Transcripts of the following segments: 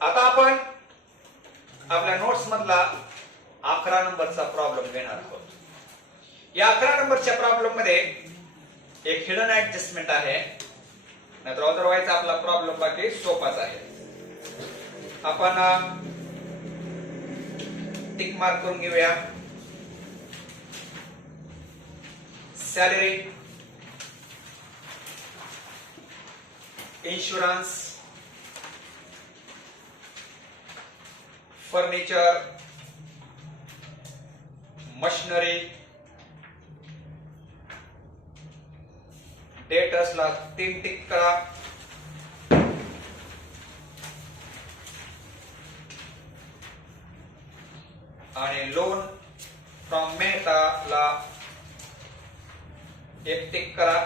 आता आपण आपल्या नोट्स मधला 11 नंबरचा प्रॉब्लेम घेणार आहोत। या 11 नंबरच्या प्रॉब्लेम मध्ये एक हिडन ऍडजस्टमेंट आहे, नाहीतर अदरवाईज आपला प्रॉब्लेम बाकी सोपाच आहे। आपण टिक मार्क करून घेऊया। सॅलरी, इन्शुरन्स, फर्निचर, मशिनरी, डेटर्सला 3 टिक करा। आणि लोन फ्रॉम मेहताला 1 टिक करा।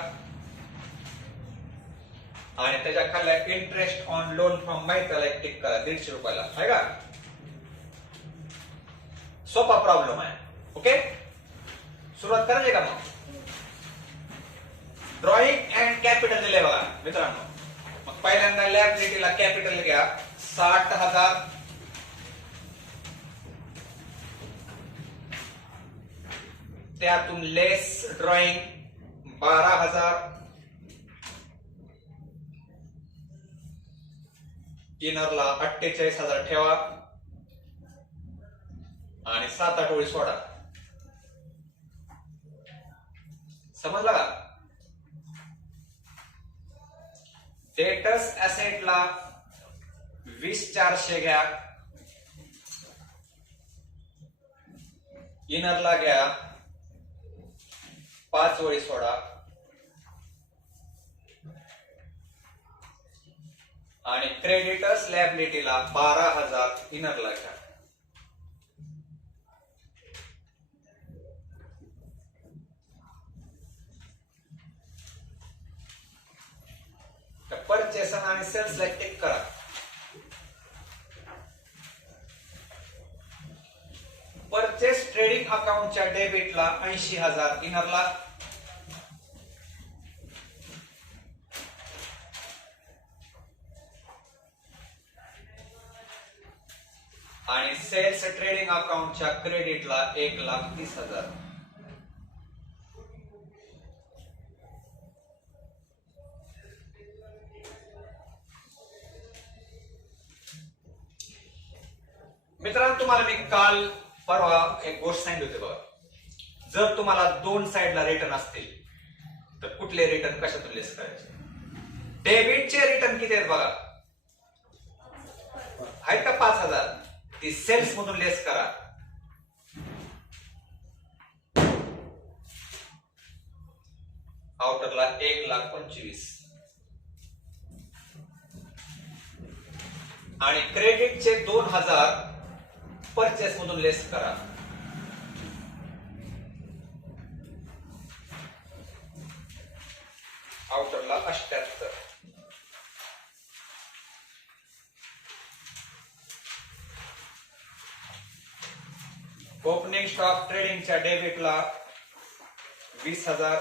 आणि त्याच्या खाली इंटरेस्ट ऑन लोन फ्रॉम मेहताला 1 टिक करा 150 रुपयाला, आहे का? सोपा प्रॉब्लेम आहे। ओके, सुरुवात करायची का मग? ड्रॉइंग अँड कॅपिटल दिले बघा मित्रांनो। मग पहिल्यांदा लायबिलिटीला कॅपिटल घ्या 60,000, त्यातून लेस ड्रॉइंग 12,000, इनरला 48,000 ठेवा आणि 7-8 ओळी सोडा। समजला का? डेटर्स ऍसेटला 20,400 घ्या, इनरला घ्या 5 ओळी सोडा आणि क्रेडिटर्स लायबिलिटीला 12,000 इनरला घ्या। परचेस आणि सेल्स ला टिक करा। परचेस ट्रेडिंग अकाउंटच्या डेबिटला 80,000 इनरला, आणि सेल्स ट्रेडिंग अकाउंटच्या क्रेडिटला 1,30,000। मित्रांनो, तुम्हाला मी काल परवा एक गोष्ट सांगितली होती बघा। जर तुम्हाला 2 साइडला रिटर्न असतील तर कुठले रिटर्न कशातून लेस करायचे? डेबिटचे रिटर्न किती आहेत बघा, आहेत का? 5,000, ती सेल्स मधून लेस करा। आउटरला 1,25,000 आणि क्रेडिटचे 2,000 परचेस मधून लेस करा। आउटरला 78। ओपनिंग स्टॉक ट्रेडिंगच्या डेबिटला 20,000,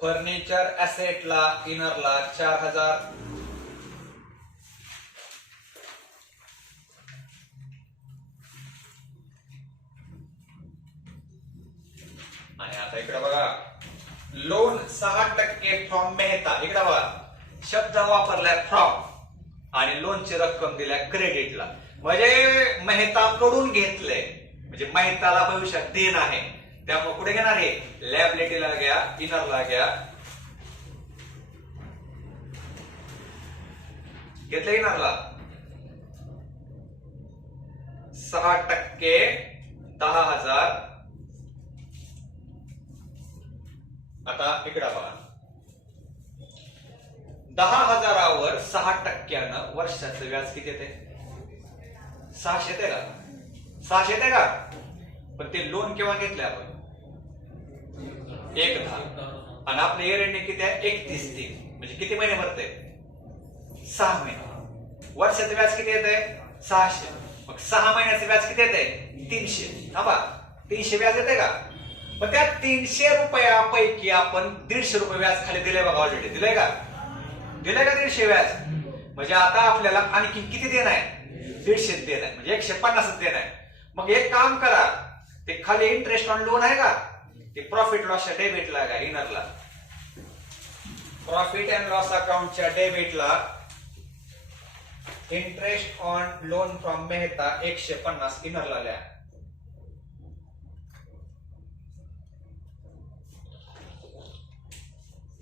फर्निचर ऍसेटला इनरला 4,000, आणि आता इकडे बघा लोन 6% फ्रॉम मेहता। इकडे बघा शब्द वापरलाय फ्रॉम आणि लोनची रक्कम दिलाय क्रेडिटला, म्हणजे मेहताकडून घेतले, म्हणजे मेहताला भविष्यात देण आहे। त्यामुळे कुठे घेणार आहे? लायबिलिटीला घ्या, इनरला घ्या, घेतलं इनरला 6% 10,000। आता इकडे बघा 10,000वर 6%नं वर्षाचं व्याज किती येते? 600 येते का? 600 येते का? पण ते लोन केव्हा घेतले आपण? 1/10 आणि आपले इयर एंडिंग किती आहे? 31/3, म्हणजे किती महिने भरते? 6 महिने। वर्षाचं व्याज किती येते? 600, मग 6 महिन्याचे व्याज किती येते 300. थांबा 300 व्याज येते का? मग त्या 300 रुपयापैकी आपण 150 रुपये व्याज खाली दिले बघा ऑलरेडी. दिलंय का? दिलंय का 150 व्याज? म्हणजे आता आपल्याला आणखी किती देणं आहे 150 देणं आहे म्हणजे 150 देणं आहे. मग एक काम करा ते खाली इंटरेस्ट ऑन लोन आहे का ते प्रॉफिट लॉसच्या डेबिटला का इनरला प्रॉफिट अँड लॉस अकाउंटच्या डेबिटला interest on loan from Mehta 150 इनरला लिहा.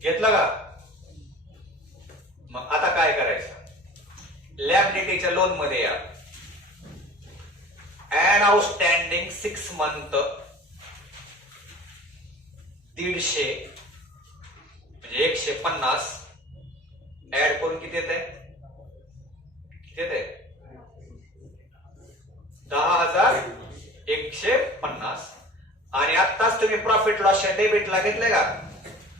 घेतलं का? मग आता काय करायचं लॅबिलिटीच्या लोन मध्ये या ऍड आउटस्टँडिंग 6 मंथ 150 म्हणजे 150 ऍड करून किती येते 10,150 आणि आताच तुम्ही प्रॉफिट लॉसच्या डेबिटला घेतले का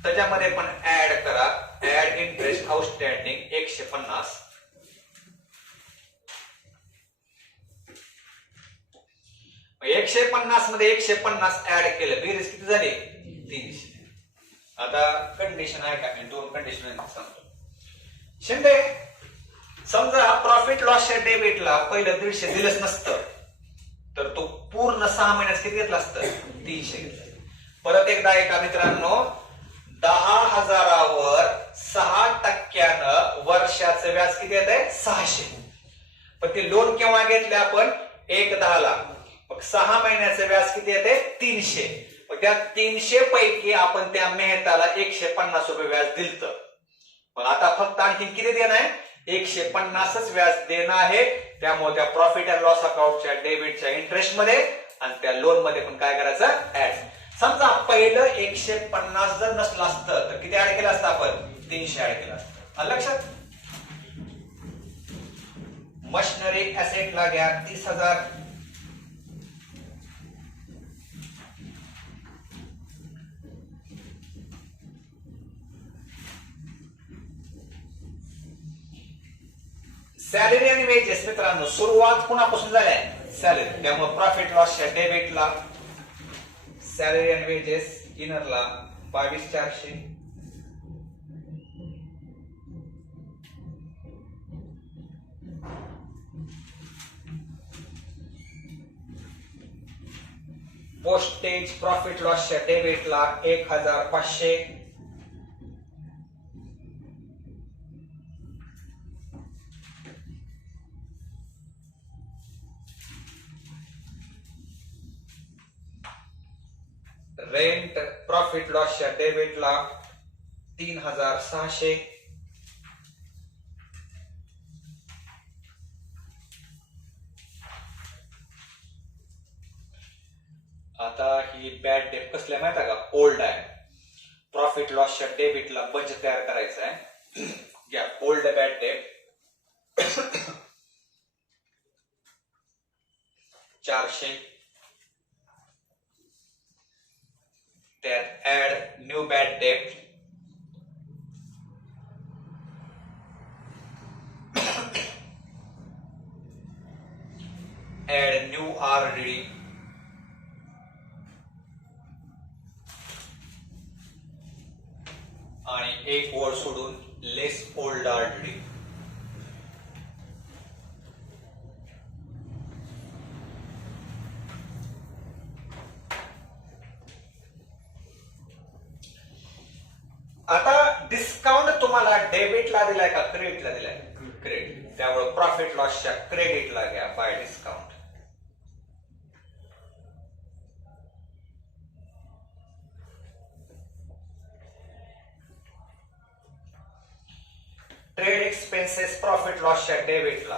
त्याच्यामध्ये पण ऍड करा ऍड इंटरेस्ट आउटस्टँडिंग 150 150 मध्ये 150 ऍड केलं बेरीज किती झाली 300. आता कंडिशन आहे का मी 2 कंडिशन सांगतो. शिंदे समजा प्रॉफिट लॉसच्या डेबिटला पहिलं 150 दिलंच नसतं तर तो पूर्ण 6 महिन्यात किती घेतला असतं 300 घेतलं. परत एकदा एका मित्रांनो 10,000वर 6% वर्षाचं व्याज किती येत आहे 600. पण ते लोन केव्हा घेतले आपण 1/10 ला मग 6 महिन्याचं व्याज किती येते 300. मग त्या 300 पैकी आपण त्या मेहताला 150 रुपये व्याज दिलत. मग आता फक्त आणखी किती देणं आहे 150च व्याज देणं आहे. त्यामुळे त्या प्रॉफिट अँड लॉस अकाउंटच्या डेबिटच्या इंटरेस्ट मध्ये आणि त्या लोन मध्ये पण काय करायचं ऍड. समजा पहिलं 150 जर नसलं असतं तर किती ऍड केलं असतं आपण 300 ऍड केलं असतं. लक्षात. मशिनरी ऍसेटला घ्या 30,000 सॅलरी आणि वेजेस मित्रांनो सुरुवात कुणापासून झाल्या सॅलरी. त्यामुळे प्रॉफिट लॉसच्या डेबिटला सॅलरी आणि वेजेस इनरला 22,400 पोस्टेज प्रॉफिट लॉसच्या डेबिटला 1,500 रेंट प्रॉफिट लॉसच्या डेबिटला 3,600 आता ही बॅड डेट कसल्या माहिती का ओल्ड आहे. प्रॉफिट लॉसच्या डेबिटला बजेट तयार करायचं आहे. घ्या ओल्ड बॅड डेट 400 त्यात add new bad debt add new RD आणि एक वर्ड सोडून लेस ओल्ड आरडी. आता डिस्काउंट तुम्हाला डेबिटला दिलाय का क्रेडिटला दिलाय क्रेडिट. त्यामुळे प्रॉफिट लॉसच्या क्रेडिटला घ्या by discount. Trade expenses profit लॉसच्या डेबिटला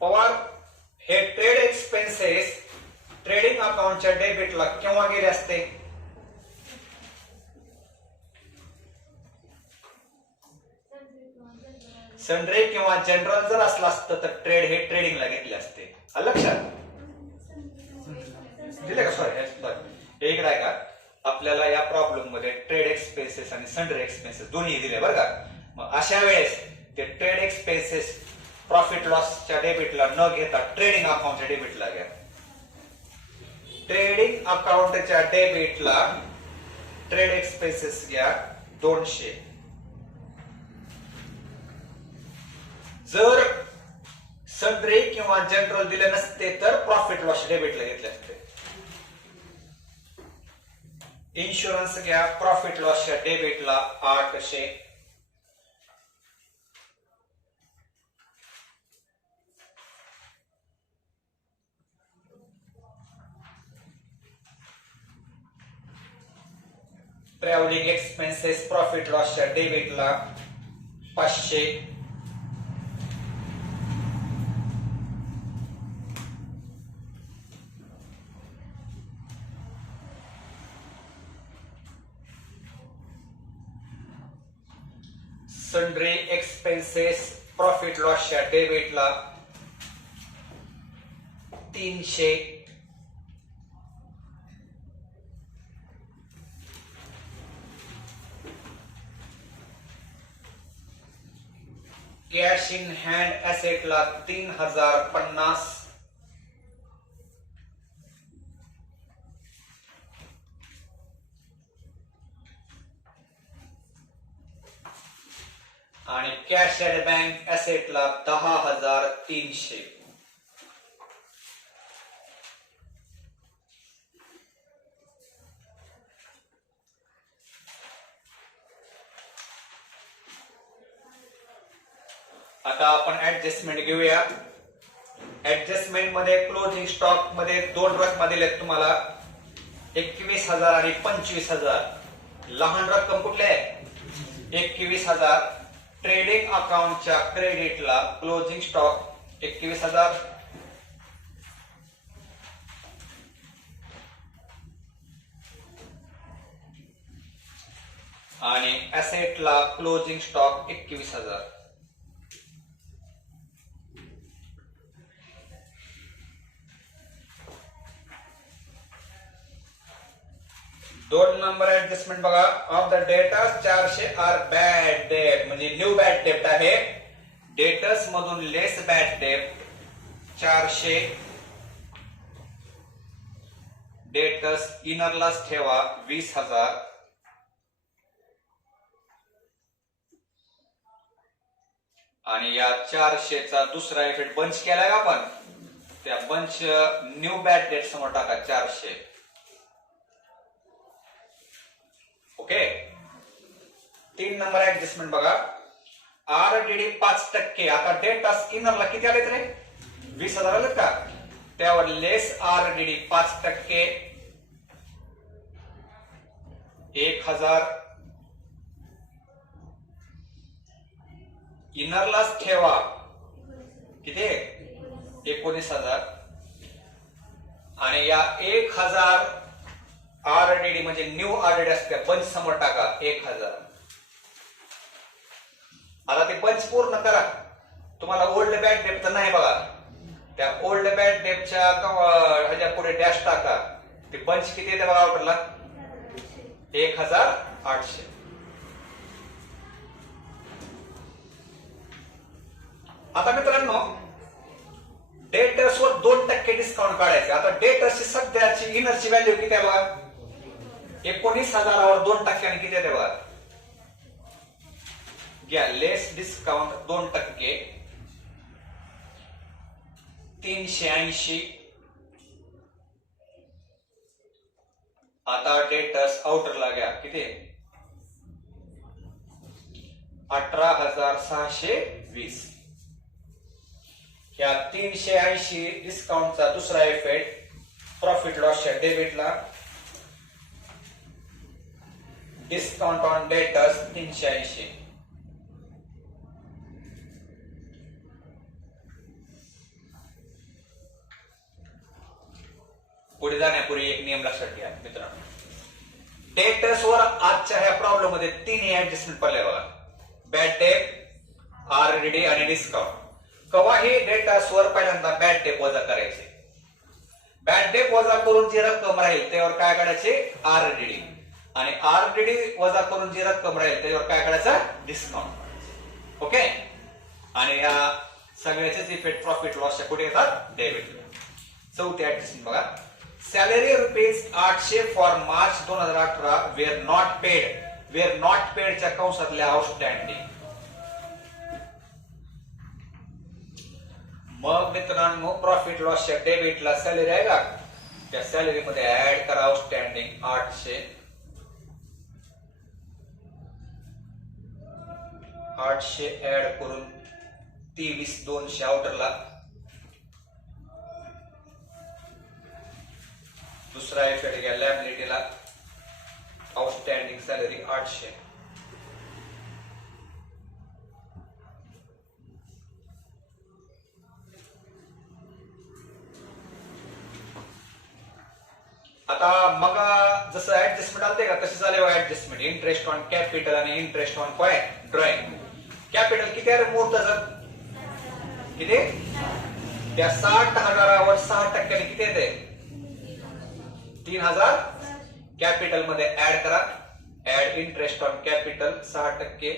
पवार हे ट्रेड एक्सपेन्सेस ट्रेडिंग अकाउंटच्या डेबिटला केव्हा गेले असते सनरे किंवा जनरल जर असला असतं तर ट्रेड हे ट्रेडिंगला घेतले असते. लक्षात दिले का सॉरी हे इकडे आहे का आपल्याला या प्रॉब्लेम मध्ये ट्रेड एक्सपेन्सेस आणि सन्ड्री एक्सपेन्सेस दोन्ही दिले बरं का. मग अशा वेळेस ते ट्रेड एक्सपेन्सेस प्रॉफिट लॉसच्या डेबिटला न घेता ट्रेडिंग अकाउंटच्या डेबिटला घ्या. ट्रेडिंग अकाउंटच्या डेबिटला ट्रेड एक्सपेन्सेस घ्या 200. जर सन्ड्री किंवा जनरल दिले नसते तर प्रॉफिट लॉस डेबिटला घेतले असते. इन्शुरन्स घ्या प्रॉफिट लॉसच्या डेबिटला 800. ट्रॅव्हलिंग एक्सपेन्सेस प्रॉफिट लॉसच्या डेबिटला 500. सन्ड्री एक्सपेन्सेस प्रॉफिट लॉसच्या डेबिटला 300. कॅश इन हँड ऍसेटला 3050. आणि कॅश ऍट बँक ऍसेटला 10,300. आता आपण ऍडजस्टमेंट घेऊया. ऍडजस्टमेंट मध्ये क्लोजिंग स्टॉक मध्ये दोन रकमा दिल्यात तुम्हाला 21,000 आणि 25,000. लहान रक्कम कुठली आहे 21,000. ट्रेडिंग अकाउंटच्या क्रेडिटला क्लोजिंग स्टॉक 21,000. आणि ऍसेटला क्लोजिंग स्टॉक 21,000. दोन नंबर ऍडजस्टमेंट बघा. Of the debtors 400 are bad debt म्हणजे न्यू बॅड डेट आहे. डेटर्स मधून लेस बॅड डेट 400. डेटर्स इनरलाच ठेवा 20,000. आणि या 400चा दुसरा इफेक्ट बंच केलाय का आपण त्या बंच न्यू बॅड डेट समोर टाका 400. ओके. 3 नंबर ऍडजस्टमेंट बघा. आरडीडी 5%. आता डेटा स्किनरला किती आले रे 20,000 आले का. त्यावर लेस आरडीडी 5%. 1,000. इनरलाच ठेवा किती 19,000. आणि या 1,000 आरडीडी म्हणजे न्यू आरडीडी असते बंच समोर टाका 1,000. आता ते बंच पूर्ण करा. तुम्हाला ओल्ड बॅड डेट तर नाही बघा. त्या ओल्ड बॅड डेटच्या ह्याच्या पुढे डॅश टाका. ते बंच किती येते बघा आउटरला 1,800. आता मित्रांनो डेटर्सवर 2% डिस्काउंट काढायचे. आता डेटर्सची सध्याची इनरची व्हॅल्यू किती आहे बघा 19,000वर 2% किती आहे बघा. घ्या लेस डिस्काउंट 2% 380. आता डेटर्स आउटरला घ्या किती 18,620. या 380 डिस्काउंटचा दुसरा इफेक्ट प्रॉफिट लॉसच्या डेबिटला डिस्काउंट ऑन डेटर्स 380. पुढे जाण्यापूर्वी एक नियम लक्षात घ्या मित्रांनो. डेटर्स वर आजच्या ह्या प्रॉब्लेम मध्ये 3 ऍडजस्टमेंट पडले बघा. बॅड डेट आरडीडी आणि डिस्काउंट. केव्हाही डेटर्स वर पहिल्यांदा बॅड डेट वजा करायचे. बॅड डेट वजा करून जी रक्कम राहील त्यावर काय काढायचे आरडीडी. आणि ऑलरेडी वजा करून जी रक्कम राहील त्याच्यावर काय करायचं, डिस्काउंट. ओके. आणि या सगळ्याचेच इफेक्ट प्रॉफिट लॉसच्या कुठे येतात, डेबिट. चौथी ऍडजस्टमेंट बघा. Salary ₹800 for March 2018 were not paid. Were not पेडच्या कंसातल्या आउटस्टँडिंग. मग मित्रांनो प्रॉफिट लॉसच्या डेबिटला सॅलरी आहे का, त्या सॅलरी मध्ये ऍड करा आउटस्टँडिंग 800. 800 ऍड करून 23,200 आउटरला. दुसरा इफेक्ट घ्या लॅबिलिटीला, आउटस्टँडिंग सॅलरी 800. आता मग जसं ऍडजस्टमेंट आलते का तसे झाले ऍडजस्टमेंट. इंटरेस्ट ऑन कॅपिटल आणि इंटरेस्ट ऑन काय, ड्रॉइंग. कॅपिटल किती आहे मुहूर्ताचं, किती, त्या 60,000वर 6% किती येते, 3,000. कॅपिटल मध्ये ऍड करा, ऍड इंटरेस्ट ऑन कॅपिटल 6%,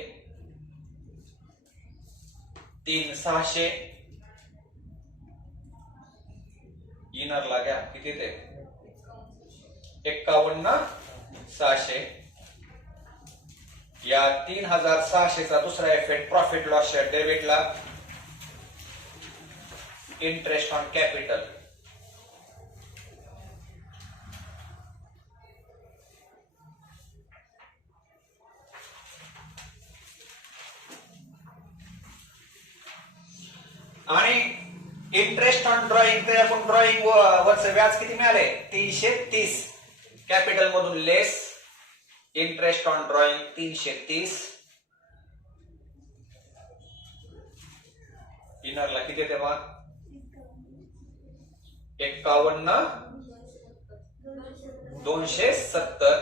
3,600. इनरला घ्या किती ते 51,600. या 3,600 चा दुसरा इफेक्ट प्रॉफिट लॉसच्या डेबिटला, इंटरेस्ट ऑन कॅपिटल. आणि इंटरेस्ट ऑन ड्रॉइंग, तर आपण ड्रॉइंग वरचं व्याज किती मिळाले, 330. कॅपिटल मधून लेस इंटरेस्ट ऑन ड्रॉइंग 330. इनरला किती येते बघा, 51,270.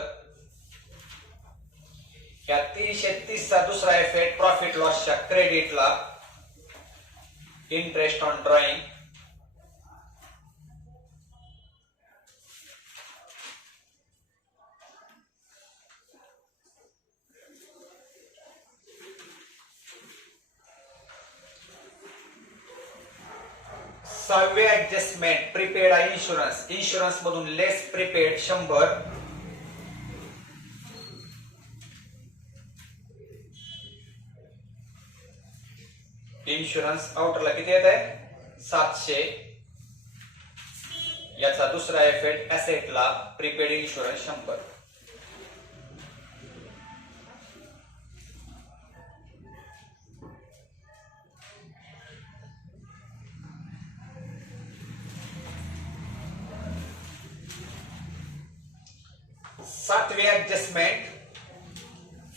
या 330 चा दुसरा इफेक्ट प्रॉफिट लॉसच्या क्रेडिटला, इंटरेस्ट ऑन ड्रॉइंग. सहावे ऍडजस्टमेंट प्रीपेड इन्शुरन्स. इन्शुरन्स मधून लेस प्रीपेड 100. इन्शुरन्स आउटरला किती येत आहे, 700. याचा दुसरा इफेक्ट ऍसेटला, प्रीपेड इन्शुरन्स 100. सातवी ऍडजस्टमेंट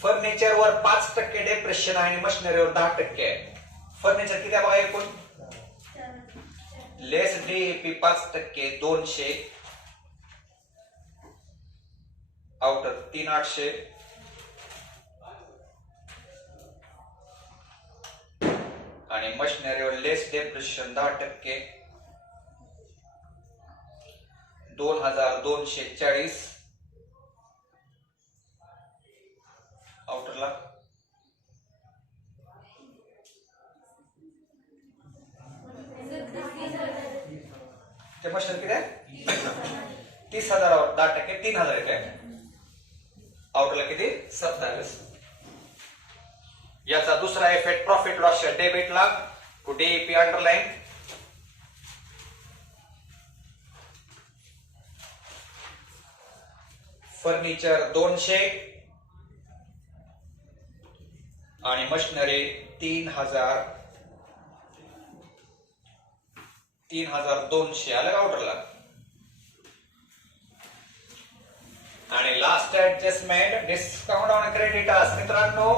फर्निचरवर 5% डेप्रिशिएशन आणि मशिनरीवर 10% आहे. फर्निचर किती बघा एकूण, लेस डीएपी 5%, 200. आउटर 3,800. आणि मशिनरीवर लेस डेप्रिशिएशन 10%, 2,240. आउटरला ते मशीन किती आहे, 30,000वर 10%, 3,000 येते. आउटरला किती, 27. याचा दुसरा इफेक्ट प्रॉफिट लॉसच्या डेबिटला, डीईपी अंडरलाईन. फर्निचर 200 आणि मशिनरी 3,200 आलं आउटरला. आणि लास्ट ऍडजस्टमेंट डिस्काउंट ऑन क्रेडिटास. मित्रांनो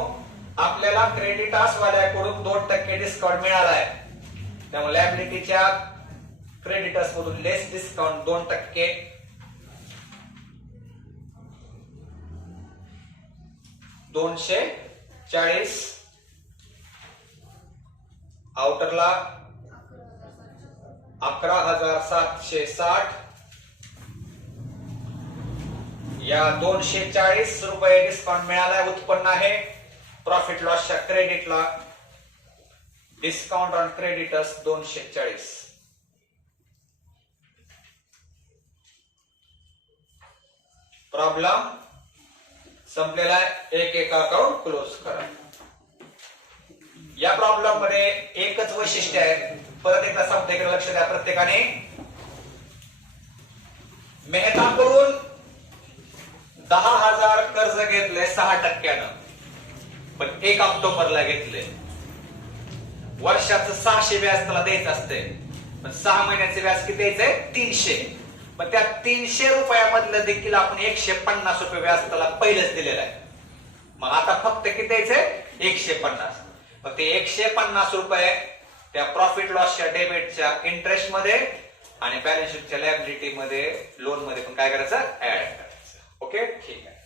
आपल्याला क्रेडिटास वाल्याकडून 2% डिस्काउंट मिळाला आहे, त्यामुळे लॅबिलिटीच्या क्रेडिटास मधून लेस डिस्काउंट 2%, 240. आउटरला 11,760. या 240 रुपये डिस्काउंट मिळालाय, उत्पन्न आहे प्रॉफिट लॉसच्या क्रेडिटला. Discount on creditors 240. प्रॉब्लेम संपलेला आहे. एक अकाउंट क्लोज करा. या प्रॉब्लेम मध्ये एकच वैशिष्ट्य आहे. परत एकदा सांगतो, इकडे लक्ष द्या प्रत्येकाने. मेहताकडून 10,000 कर्ज घेतले 6%, पण 1 ऑक्टोबरला घेतले. वर्षाचं 600 व्याज त्याला द्यायचं असते, पण 6 महिन्याचे व्याज किती द्यायचंय? 300. पण त्या 300 रुपयामधलं देखील आपण 150 रुपये व्याज त्याला पहिलेच दिलेलं आहे. मग आता फक्त किती द्यायचंय? 150. मग ते 150 रुपये त्या प्रॉफिट लॉसच्या डेबिटच्या इंटरेस्ट मध्ये आणि बॅलन्स शीटच्या लायबिलिटी मध्ये, लोन मध्ये पण काय करायचं? ऍड करायचं. ओके, ठीक आहे.